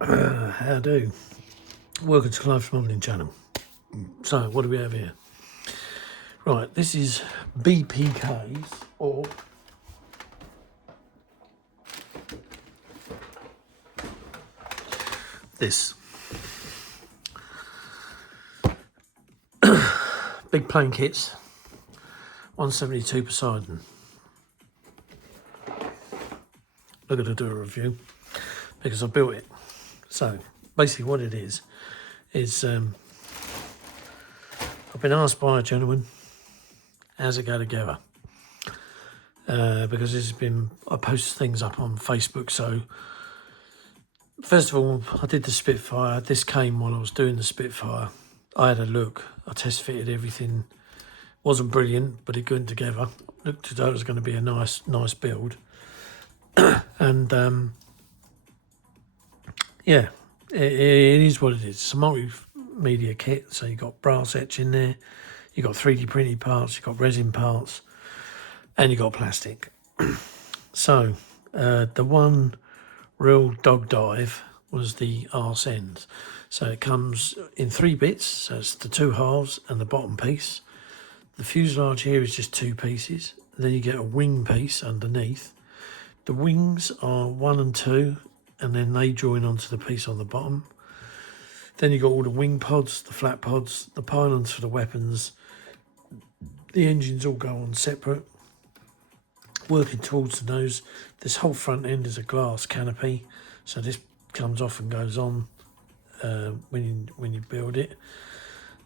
How do? Welcome to Life's Modelling channel. So, what do we have here? Right, this is BPKs, or this big plane kits, 172 Poseidon. Look at to do a review because I built it. So, basically, what it is I've been asked by a gentleman, how's it go together? Because this has been, I post things up on Facebook. So, first of all, I did the Spitfire. This came while I was doing the Spitfire. I had a look. I test fitted everything. Wasn't brilliant, but it went together. Looked as though it was going to be a nice build. And yeah, it is what it is. It's a multimedia kit. So you've got brass etch in there. You've got 3D printed parts. You've got resin parts. And you've got plastic. So the one real dog dive was the arse ends. So it comes in 3 bits. So it's the 2 halves and the bottom piece. The fuselage here is just 2 pieces. Then you get a wing piece underneath. The wings are 1 and 2, and then they join onto the piece on the bottom. Then you got all the wing pods, the flat pods, the pylons for the weapons. The engines all go on separate. Working towards the nose. This whole front end is a glass canopy, so this comes off and goes on when you build it.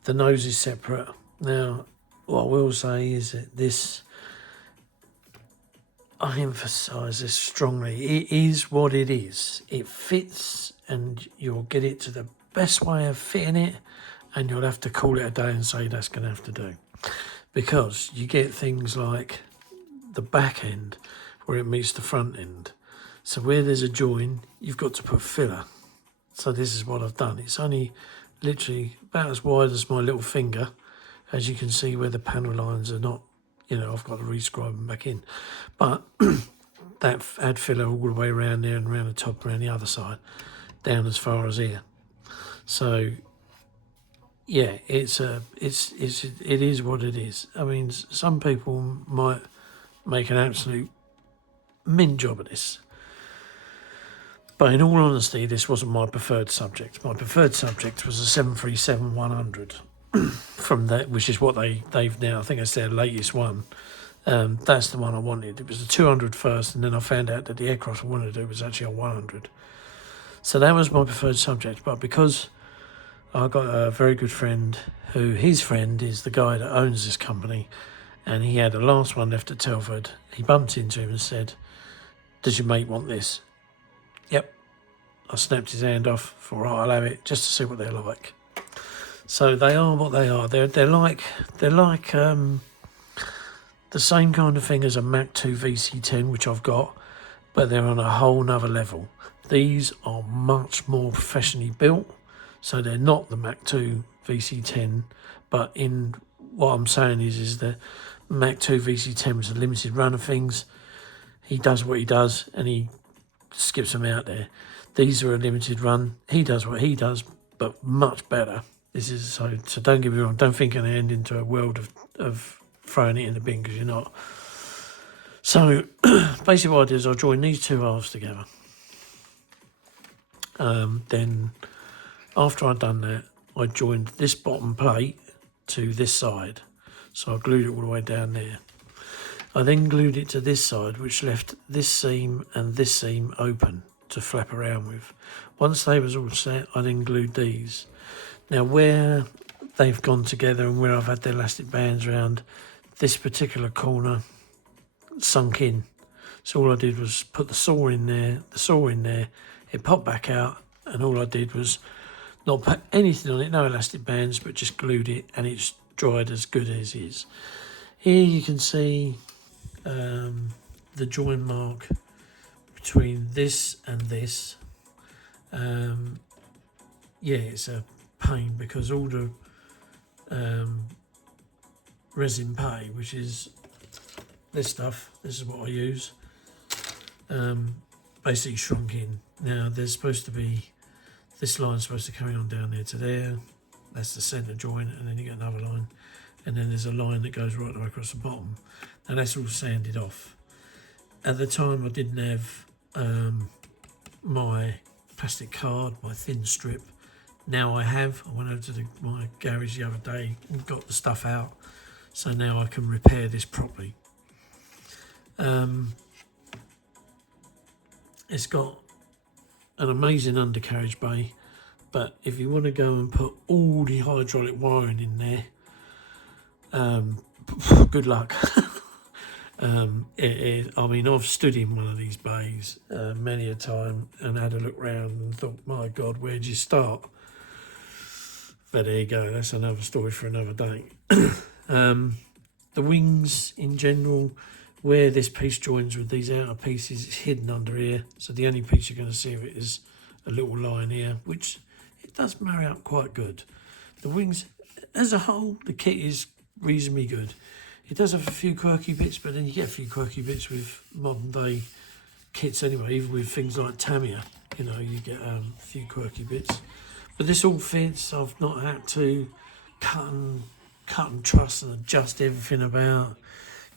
The nose is separate. Now, what I will say is that this, I emphasise this strongly, it is what it is. It fits, and you'll get it to the best way of fitting it, and you'll have to call it a day and say that's going to have to do. Because you get things like the back end where it meets the front end. So where there's a join, you've got to put filler. So this is what I've done. It's only literally about as wide as my little finger. As you can see where the panel lines are not, I've got to rescribe them back in. But that had filler all the way around there and around the top, around the other side, down as far as here. So yeah, it is what it is. I mean, some people might make an absolute mint job of this. But in all honesty, this wasn't my preferred subject. My preferred subject was a 737-100 from that, which is what they've now, I think it's their latest one. That's the one I wanted. It was a 200 first, and then I found out that the aircraft I wanted to do was actually a 100. So that was my preferred subject. But because I got a very good friend who, his friend is the guy that owns this company, and he had the last one left at Telford. He bumped into him and said, does your mate want this? Yep. I snapped his hand off, thought, right, I'll have it, just to see what they're like. So they are what they are. They're like the same kind of thing as a Mach 2 VC10, which I've got, but they're on a whole nother level. These are much more professionally built, so they're not the Mach 2 VC10, but in what I'm saying is the Mach 2 VC10 was a limited run of things. He does what he does, and he skips them out there. These are a limited run. He does what he does, but much better. This is so don't get me wrong. Don't think I'm going to end into a world of throwing it in the bin, because you're not. So basically what I did is I joined these 2 halves together. Then after I'd done that, I joined this bottom plate to this side. So I glued it all the way down there. I then glued it to this side, which left this seam and this seam open to flap around with. Once they was all set, I then glued these. Now where they've gone together and where I've had the elastic bands around, this particular corner sunk in. So all I did was put the saw in there, it popped back out, and all I did was not put anything on it, no elastic bands, but just glued it, and it's dried as good as is. Here you can see the join mark between this and this. Yeah, it's a pain because all the resin pay, which is this stuff, this is what I use, basically shrunk in. Now there's supposed to be this line's supposed to carry on down there to there. That's the centre joint, and then you get another line, and then there's a line that goes right the way across the bottom, and that's all sanded off. At the time I didn't have my plastic card, my thin strip. Now I have. I went over to my garage the other day and got the stuff out, so now I can repair this properly. It's got an amazing undercarriage bay, but if you want to go and put all the hydraulic wiring in there, good luck. I mean, I've stood in one of these bays many a time and had a look round and thought, my God, where'd you start? But there you go, that's another story for another day. The wings in general, where this piece joins with these outer pieces, it's hidden under here. So the only piece you're going to see of it is a little line here, which it does marry up quite good. The wings, as a whole, the kit is reasonably good. It does have a few quirky bits, but then you get a few quirky bits with modern day kits anyway, even with things like Tamiya, you know, you get a few quirky bits. But this all fits. I've not had to cut and truss and adjust everything about.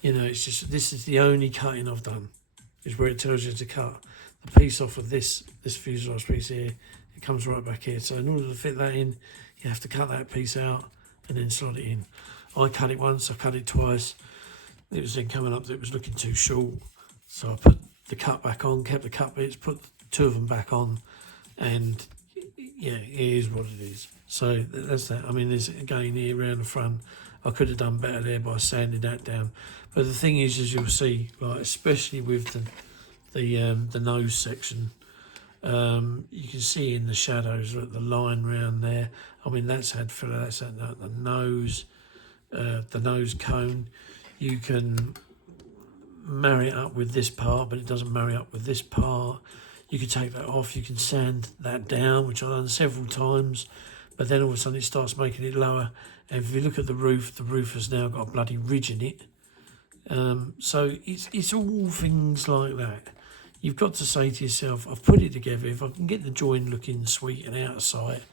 You know, it's just, this is the only cutting I've done, is where it tells you to cut the piece off of this fuselage piece here. It comes right back here. So in order to fit that in, you have to cut that piece out and then slot it in. I cut it once, I cut it twice. It was then coming up that it was looking too short. So I put the cut back on, kept the cut bits, put two of them back on, and yeah, it is what it is. So that's that. I mean, there's again here around the front, I could have done better there by sanding that down. But the thing is, as you'll see, like especially with the nose section, you can see in the shadows the line round there. I mean, that's had filler. That's had the nose cone. You can marry it up with this part, but it doesn't marry up with this part. You can take that off. You can sand that down, which I've done several times. But then all of a sudden it starts making it lower. And if you look at the roof has now got a bloody ridge in it. So it's all things like that. You've got to say to yourself, I've put it together. If I can get the join looking sweet and out of sight,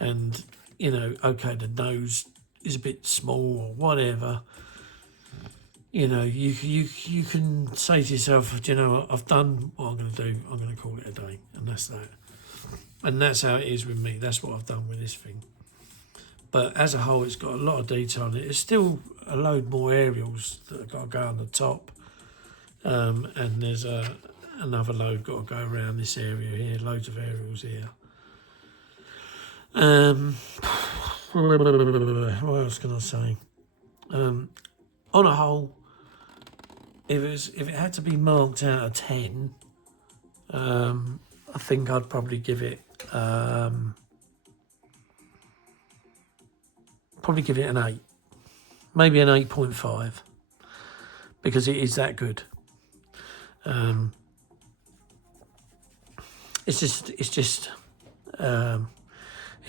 and, you know, okay, the nose is a bit small or whatever, you know, you can say to yourself, do you know what, I've done what I'm going to do. I'm going to call it a day. And that's that. And that's how it is with me. That's what I've done with this thing. But as a whole, it's got a lot of detail in it. There's still a load more aerials that have got to go on the top. And there's another load got to go around this area here. Loads of aerials here. What else can I say? On a whole, if it had to be marked out of 10, I think I'd probably give it an 8, maybe an 8.5, because it is that good. It's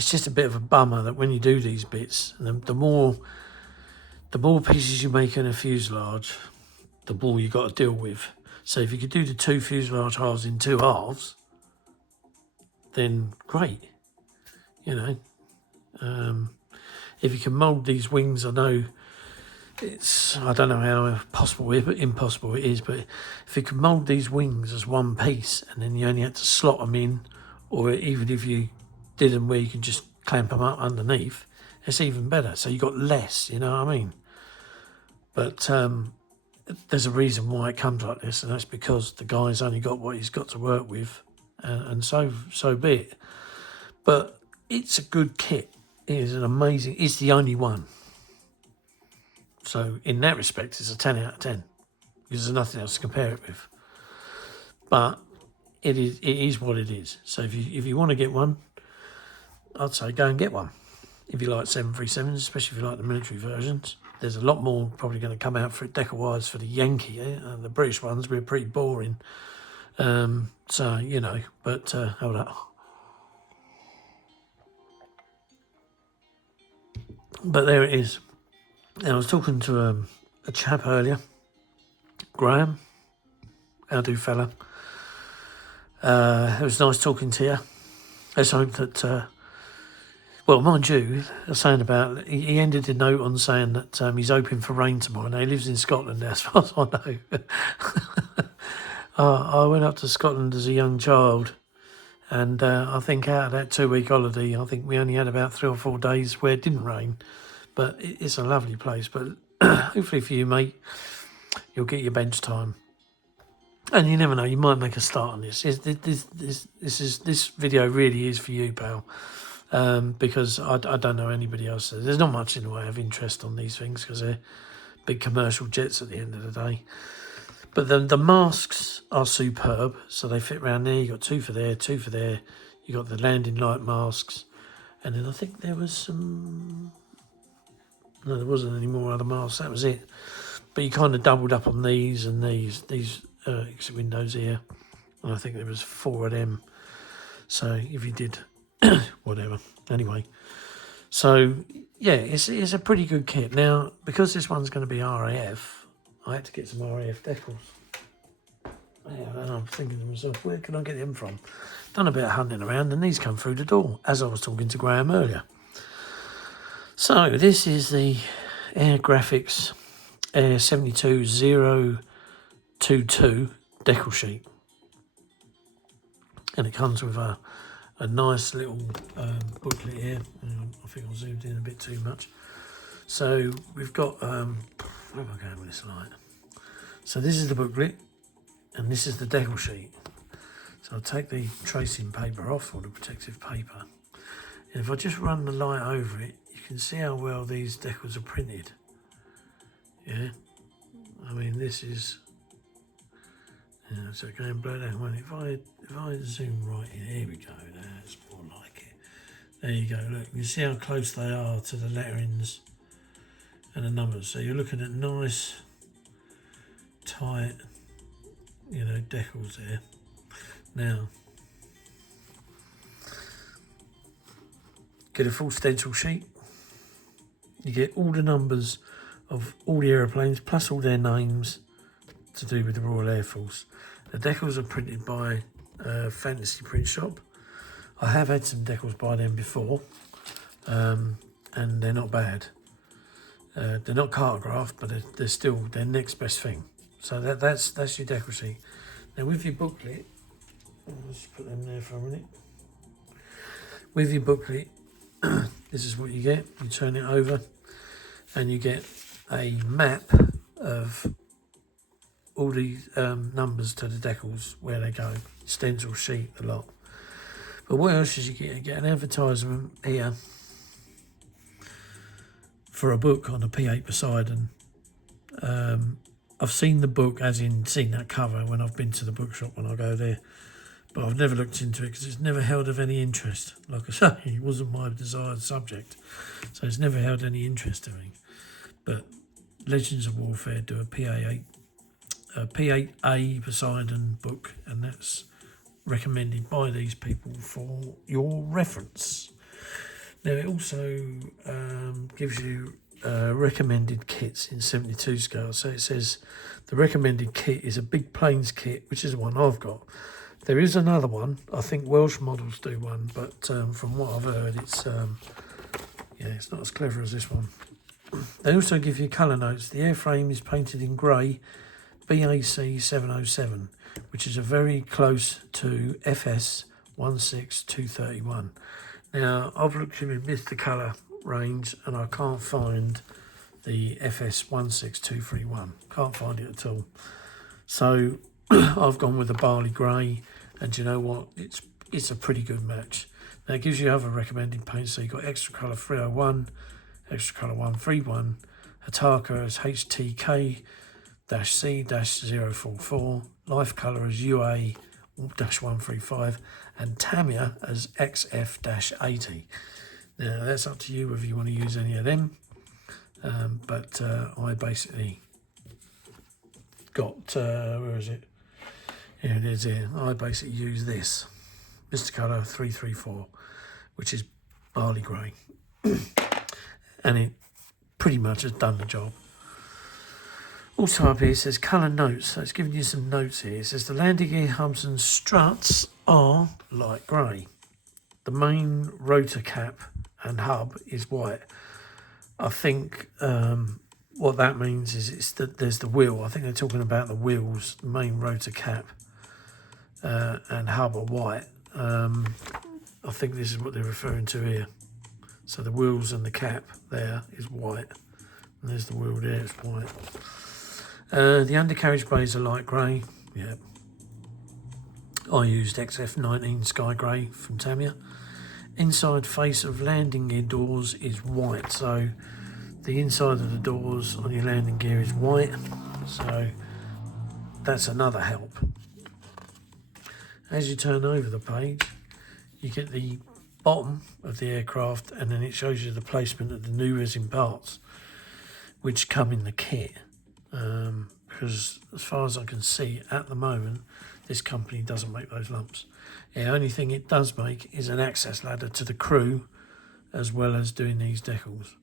just a bit of a bummer that when you do these bits, the more pieces you make in a fuselage, the more you got to deal with. So if you could do the 2 fuselage halves in 2 halves, then great, you know. If you can mould these wings, I know I don't know how possible but impossible it is, but if you can mould these wings as one piece and then you only had to slot them in, or even if you did them where you can just clamp them up underneath, it's even better. So you got less, you know what I mean? But there's a reason why it comes like this, and that's because the guy's only got what he's got to work with, and so be it. But it's a good kit. It is an amazing. It's the only one. So in that respect, it's a 10 out of 10 because there's nothing else to compare it with. But it is what it is. So if you want to get one, I'd say go and get one. If you like 737s, especially if you like the military versions, there's a lot more probably going to come out for it decker-wise for the Yankee. The British ones were pretty boring. So, you know, but hold up. But there it is. Now, I was talking to a chap earlier, Graham. How do, fella? It was nice talking to you. let's hope that, well, mind you, saying about, he ended the note on saying that he's hoping for rain tomorrow. Now, he lives in Scotland now, as far as I know. I went up to Scotland as a young child, and I think out of that 2-week holiday, I think we only had about 3 or 4 days where it didn't rain. But it's a lovely place. But hopefully for you, mate, you'll get your bench time. And you never know, you might make a start on this. This video really is for you, pal. Because I don't know anybody else. There's not much in the way of interest on these things because they're big commercial jets at the end of the day. But the masks are superb, so they fit around there. You got 2 for there, 2 for there. You got the landing light masks, and then I think there was some. No, there wasn't any more other masks. That was it. But you kind of doubled up on these and these exit windows here, and I think there was 4 of them. So if you did, whatever. Anyway, so yeah, it's a pretty good kit. Now, because this one's going to be RAF. I had to get some RAF decals. Yeah, and I'm thinking to myself, where can I get them from? Done a bit of hunting around, and these come through the door, as I was talking to Graham earlier. So, this is the Air Graphics Air 72022 decal sheet. And it comes with a nice little booklet here. I think I zoomed in a bit too much. So, we've got... where am I going with this light? So this is the booklet, and this is the decal sheet. So I'll take the tracing paper off, or the protective paper. And if I just run the light over it, you can see how well these decals are printed. Yeah, I mean this is. So going blow down. Well, if I zoom right in, here we go. That's more like it. There you go. Look, you see how close they are to the letterings and the numbers. So you're looking at nice, tight, decals there. Now, get a full stencil sheet. You get all the numbers of all the aeroplanes, plus all their names to do with the Royal Air Force. The decals are printed by Fantasy Print Shop. I have had some decals by them before, and they're not bad. They're not cartographed, but they're still their next best thing. So that's your decal sheet. Now with your booklet, let's put them there for a minute. With your booklet, this is what you get. You turn it over, and you get a map of all the numbers to the decals, where they go. Stencil sheet, a lot. But what else did you get? You get an advertisement here for a book on a P-8A Poseidon. I've seen the book, as in seen that cover when I've been to the bookshop when I go there, but I've never looked into it because it's never held of any interest. Like I say, it wasn't my desired subject, so it's never held any interest to me. But Legends of Warfare do a P-8A Poseidon book, and that's recommended by these people for your reference. Now it also gives you recommended kits in 72 scale. So it says the recommended kit is a big planes kit, which is the one I've got. There is another one. I think Welsh models do one, but from what I've heard, it's it's not as clever as this one. They also give you colour notes. The airframe is painted in grey, BAC 707, which is a very close to FS 16231. Now, I've looked in Mr. Colour range and I can't find the FS 16231. Can't find it at all. So I've gone with the barley grey, and you know what? It's a pretty good match. Now it gives you other recommended paints. So you've got extra colour 301, extra colour 131, Hataka as HTK-C-044, life colour as UA-135, and Tamiya as XF-80. Now that's up to you whether you want to use any of them, but I basically got, where is it? Here it is here. I basically use this, Mr. Colour 334, which is barley grey. And it pretty much has done the job. Also up here it says colour notes, so it's giving you some notes here. It says the landing gear hubs and struts are light grey. the main rotor cap and hub is white. I think what that means is it's that there's the wheel. I think they're talking about the wheels, the main rotor cap and hub are white. I think this is what they're referring to here. So the wheels and the cap there is white. And there's the wheel there, it's white. The undercarriage bays are light grey. Yeah. I used XF19 Sky Grey from Tamiya. Inside face of landing gear doors is white. So the inside of the doors on your landing gear is white. So that's another help. As you turn over the page, you get the bottom of the aircraft, and then it shows you the placement of the new resin parts which come in the kit. Because as far as I can see at the moment, this company doesn't make those lumps. The only thing it does make is an access ladder to the crew, as well as doing these decals.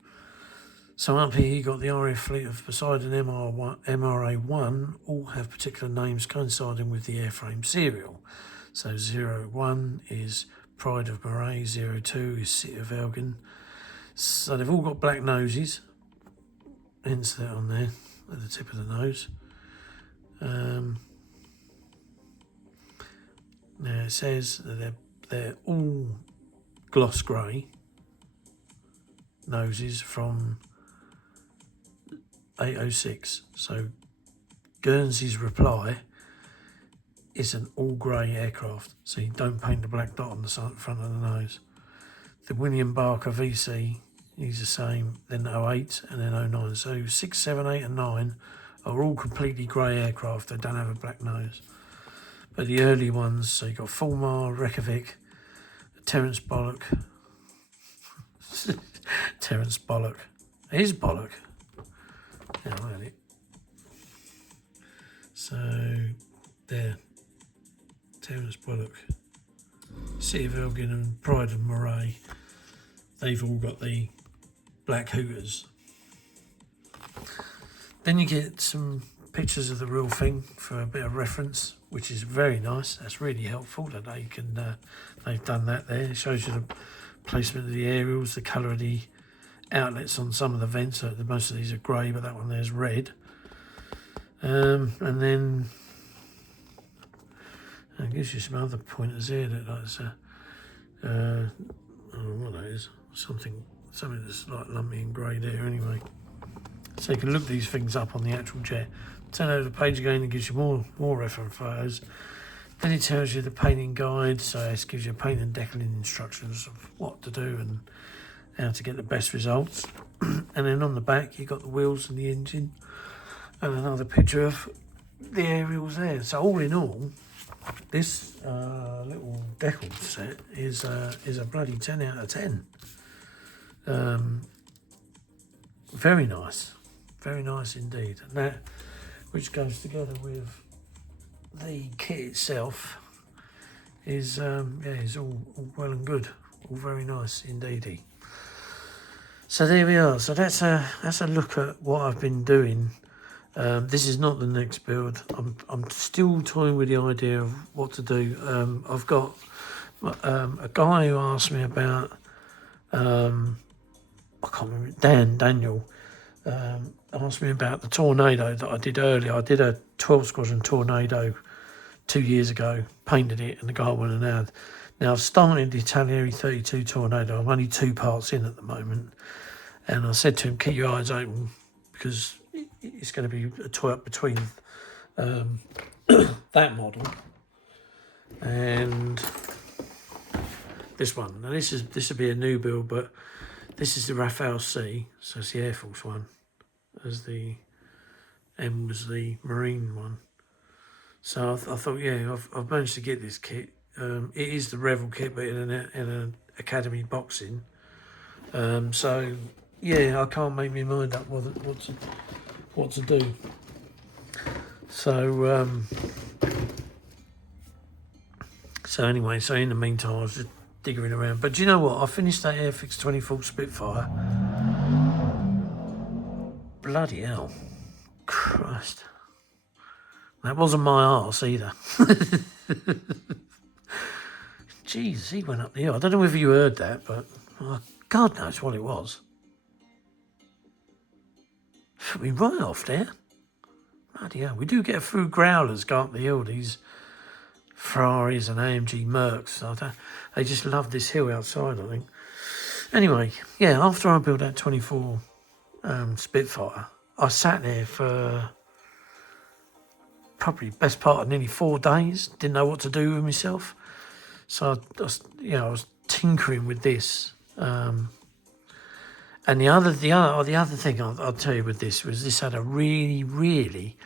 So up here you got the RF fleet of Poseidon MRA1, all have particular names coinciding with the airframe serial. So 01 is Pride of Moray, 02 is City of Elgin. So they've all got black noses, hence that on there at the tip of the nose. Now it says that they're all gloss grey noses from 806. So Guernsey's reply is an all grey aircraft, so you don't paint the black dot on the front of the nose. The William Barker VC, he's the same, then 08 and then 09. So 6, 7, 8 and 9 are all completely grey aircraft. They don't have a black nose. But the early ones, so you've got Fulmar, Reykjavik, Terence Bollock. Terence Bollock. Here's Bollock. Yeah, I had it. So, there. Terence Bollock. City of Elgin and Pride of Moray. They've all got the black Hooters. Then you get some pictures of the real thing for a bit of reference, which is very nice. That's really helpful that they can they've done that there. It shows you the placement of the aerials, the colour of the outlets on some of the vents. So most of these are grey, but that one there's red. And then it gives you some other pointers here that like I don't know what that is. Something that's like lumpy and grey there anyway. So you can look these things up on the actual jet. Turn over the page again, it gives you more reference photos. Then it tells you the painting guide, so it gives you paint and decaling instructions of what to do and how to get the best results. And then on the back you've got the wheels and the engine and another picture of the aerials there. So all in all, this little decal set is a bloody 10 out of 10. Very nice indeed. And that, which goes together with the kit itself, is is all well and good, all very nice indeedy. So there we are. So that's a look at what I've been doing. This is not the next build. I'm still toying with the idea of what to do. I've got a guy who asked me about I can't remember, Daniel asked me about the Tornado that I did earlier. I did a 12 Squadron Tornado 2 years ago, painted it, and the guy went and had. Now I've started the Italieri 32 Tornado. I'm only 2 parts in at the moment, and I said to him, keep your eyes open because it's going to be a toy up between that model and this one. Now this will be a new build, but this is the Rafale C, so it's the Air Force one, as the M was the Marine one. So I thought, yeah, I've managed to get this kit. It is the Revel kit, but in an Academy boxing. So yeah, I can't make my mind up what to do. So anyway, so in the meantime, I was just diggering around. But do you know what? I finished that Airfix 24 Spitfire. Bloody hell. Christ. That wasn't my arse either. Jesus, he went up the hill. I don't know whether you heard that, but God knows what it was. We right off there. Bloody hell. We do get a few growlers go up the hill, these Ferraris and AMG Mercs. They just love this hill outside, I think. Anyway, yeah, after I built that 24 Spitfire, I sat there for probably best part of nearly 4 days. Didn't know what to do with myself. So I was tinkering with this. And the other thing I'll tell you with this was this had a really, really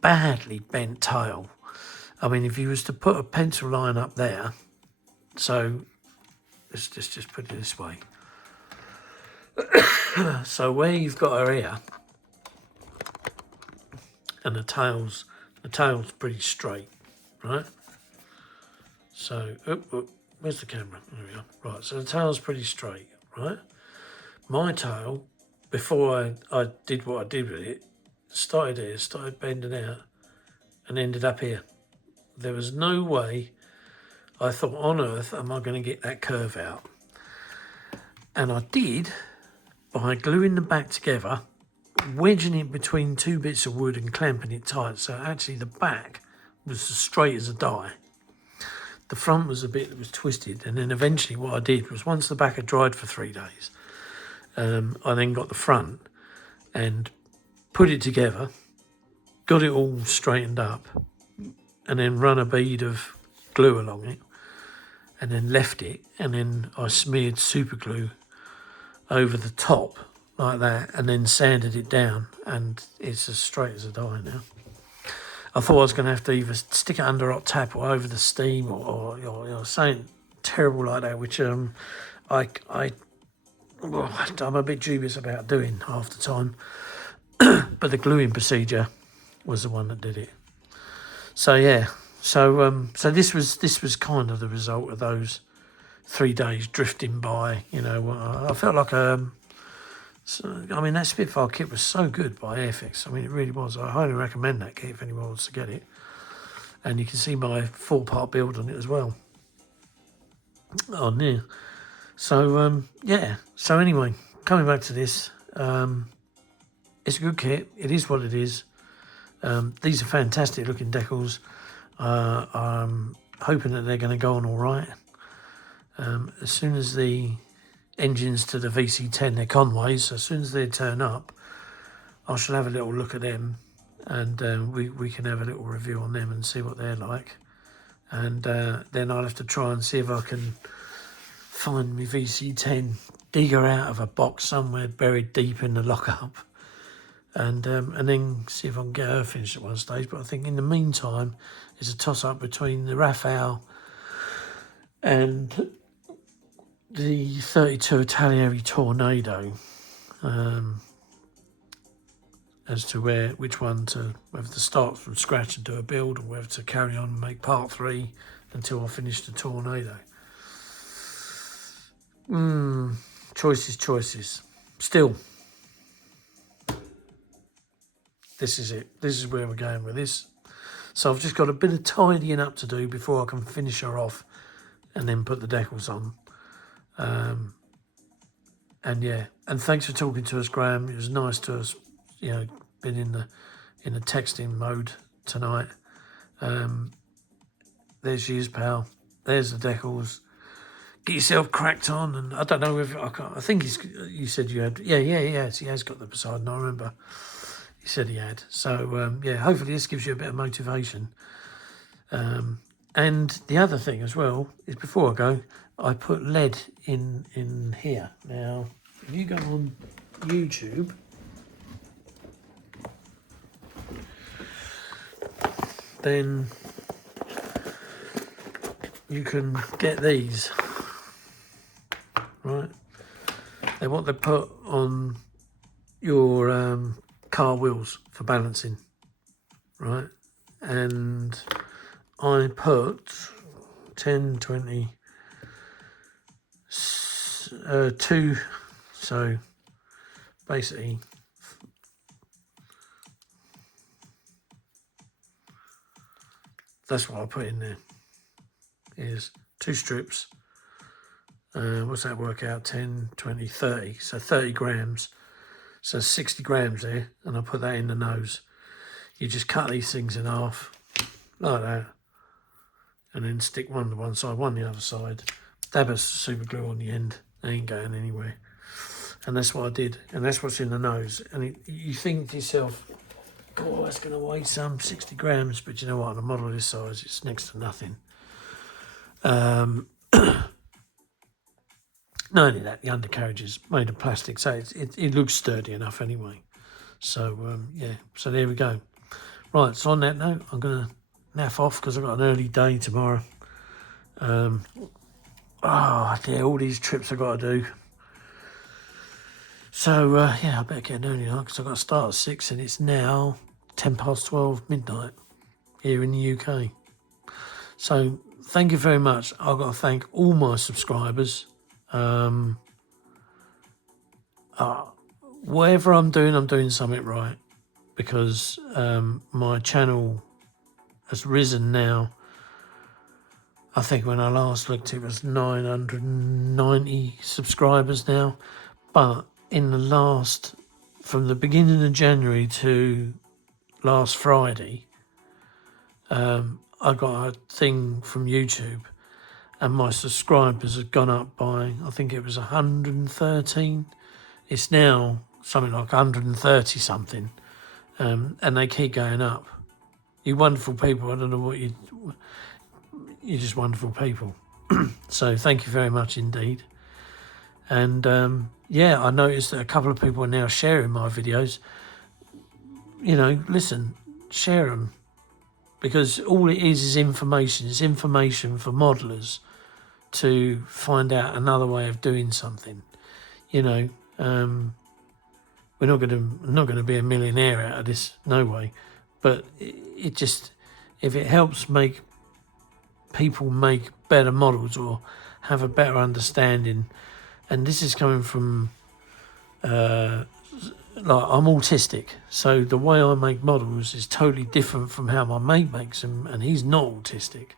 badly bent tail. I mean, if you was to put a pencil line up there, so let's just put it this way. So where you've got her here, and the tail's pretty straight, right? So, where's the camera? There we are. Right, so the tail's pretty straight, right? My tail, before I did what I did with it, started here, started bending out, and ended up here. There was no way I thought on earth am I going to get that curve out. And I did by gluing the back together, wedging it between 2 bits of wood and clamping it tight. So actually the back was as straight as a die. The front was a bit that was twisted. And then eventually what I did was, once the back had dried for 3 days, I then got the front and put it together, got it all straightened up, and then run a bead of glue along it, and then left it, and then I smeared super glue over the top like that, and then sanded it down, and it's as straight as a die now. I thought I was going to have to either stick it under hot tap or over the steam, or something terrible like that, which I'm a bit dubious about doing half the time. But the gluing procedure was the one that did it. So yeah, so this was kind of the result of those 3 days drifting by. You know, I felt like I mean, that Spitfire kit was so good by Airfix. I mean, it really was. I highly recommend that kit if anyone wants to get it. And you can see my 4-part build on it as well on there. So yeah. So anyway, coming back to this, it's a good kit. It is what it is. These are fantastic looking decals. I'm hoping that they're going to go on all right. As soon as the engines to the VC10, they're Conways, so as soon as they turn up, I shall have a little look at them, and we can have a little review on them and see what they're like. And then I'll have to try and see if I can find my VC10, dig her out of a box somewhere buried deep in the lockup, and then see if I can get her finished at one stage. But I think in the meantime, it's a toss-up between the Rafale and the 32 Italieri Tornado, as to which one to, whether to start from scratch and do a build, or whether to carry on and make part 3 until I finish the Tornado. Choices. Still, this is it. This is where we're going with this. So I've just got a bit of tidying up to do before I can finish her off and then put the decals on. And yeah, and thanks for talking to us, Graham. It was nice to us, been in the texting mode tonight. There's yours, pal. There's the decals. Get yourself cracked on, and I don't know if I think you said you had. Yeah, he has got the Poseidon. I remember he said he had. So yeah, hopefully this gives you a bit of motivation. And the other thing as well is, before I go, I put lead in here. Now, if you go on YouTube, then you can get these, right? They're what they put on your car wheels for balancing, right? And I put 10, 20, 2, so basically that's what I put in there, is 2 strips. What's that work out? 10, 20, 30. So 30 grams. So 60 grams there, and I put that in the nose. You just cut these things in half, like that, and then stick one to one side, one the other side. Dab a super glue on the end. They ain't going anywhere. And that's what I did, and that's what's in the nose. And you think to yourself, God, that's going to weigh some 60 grams, but you know what? On a model of this size, it's next to nothing. Not only that, the undercarriage is made of plastic, so it looks sturdy enough anyway. So, yeah, so there we go. Right, so on that note, I'm going to naff off because I've got an early day tomorrow. Oh, dear, all these trips I've got to do. So, yeah, I better get an early night because I've got to start at 6 and it's now 12 midnight here in the UK. So, thank you very much. I've got to thank all my subscribers. Whatever I'm doing something right, because my channel has risen now. I think when I last looked it was 990 subscribers now, but in the last, from the beginning of January to last Friday, I got a thing from YouTube and my subscribers had gone up by, I think it was 113. It's now something like 130 something, and they keep going up. You wonderful people, I don't know what you're just wonderful people. So thank you very much indeed. And yeah, I noticed that a couple of people are now sharing my videos. You know, listen, share them, because all it is information. It's information for modelers to find out another way of doing something. You know, we're not going to be a millionaire out of this, no way. But it just, if it helps make people make better models or have a better understanding, and this is coming from, like, I'm autistic, so the way I make models is totally different from how my mate makes them, and he's not autistic.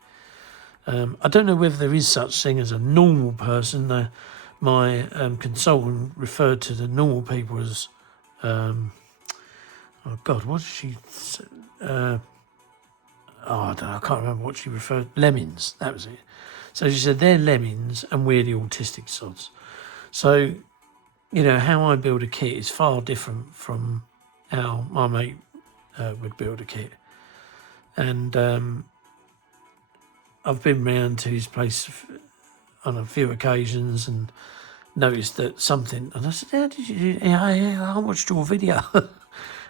I don't know whether there is such thing as a normal person. My consultant referred to the normal people as, oh God, what did she say? I don't know, I can't remember what she referred. Lemmings, that was it. So she said they're lemmings and we're the autistic sods. So, you know, how I build a kit is far different from how my mate would build a kit. And I've been round to his place on a few occasions and noticed that something, and I said, how did you do it? Yeah, I watched your video.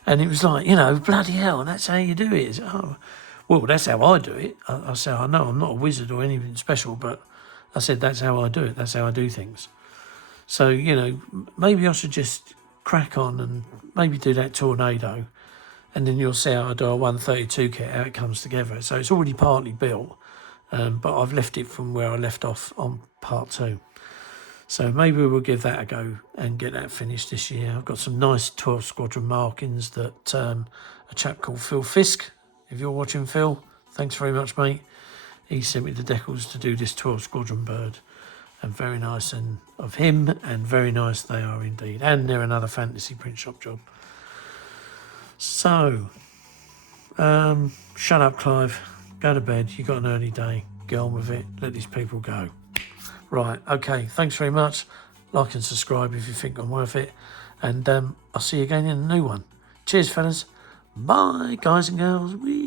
And it was like, you know, bloody hell, that's how you do it. Oh, well, that's how I do it. I said, I know I'm not a wizard or anything special, but I said, that's how I do it. That's how I do things. So, you know, maybe I should just crack on and maybe do that tornado. And then you'll see how I do a 132 kit, how it comes together. So it's already partly built, but I've left it from where I left off on part 2. So maybe we'll give that a go and get that finished this year. I've got some nice 12 squadron markings that a chap called Phil Fisk, if you're watching, Phil, thanks very much, mate. He sent me the decals to do this 12 squadron bird. And very nice and of him, and very nice they are indeed. And they're another fantasy print shop job. So, shut up, Clive. Go to bed. You got an early day. Get on with it. Let these people go. Right, okay, thanks very much. Like and subscribe if you think I'm worth it. And I'll see you again in a new one. Cheers, fellas. Bye, guys and girls. Whee!